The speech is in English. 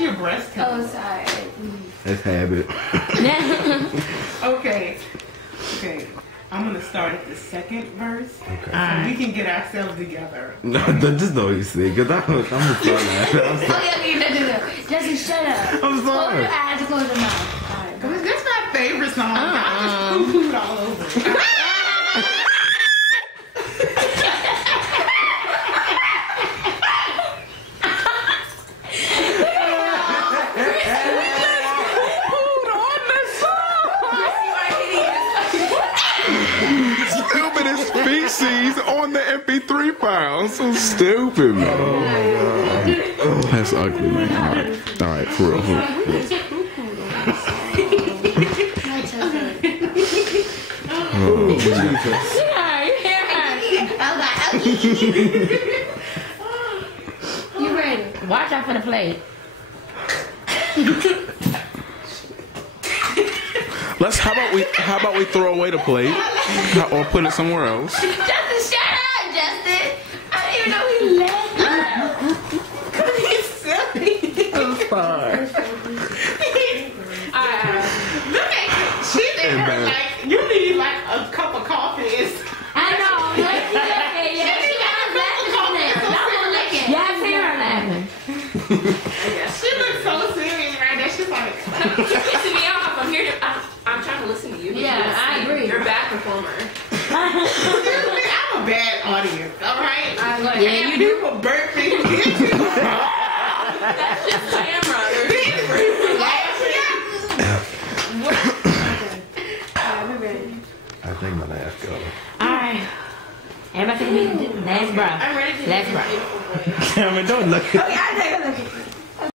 That's your breast tone. Oh, sorry. That's habit. Okay. Okay. I'm gonna start at the second verse. Okay. So we can get ourselves together. No, just don't you say, because I'm gonna start laughing. I'm sorry. Okay, no. Justin, shut up. I'm Close sorry. your eyes and close your mouth. All right, go. That's my favorite song. I just poo-pooed all over it. Stupidest species on the MP3 file. So stupid, man. Oh my god. That's ugly, man. All right, for real. Oh, Jesus. You ready? Watch out for the plate. How about we throw away the plate or put it somewhere else? Justin, shut up, Justin. I didn't even know he left. Cause he's silly. I'm sorry. Look at she did her like you need like a cup of coffee. I know. Let's see okay, yeah. Yeah, I see her laughing. She looks so serious right there. She's like You're pissing me off. I'm here to. I'm trying to listen to you. Yeah, I agree. You're a bad performer. I'm a bad audience, alright? Yeah, you do. For burping. That's just Tamara. I think my last go. Alright. Everybody take a last breath. I'm ready to Last breath. Damn it, don't look at Okay, I take a look.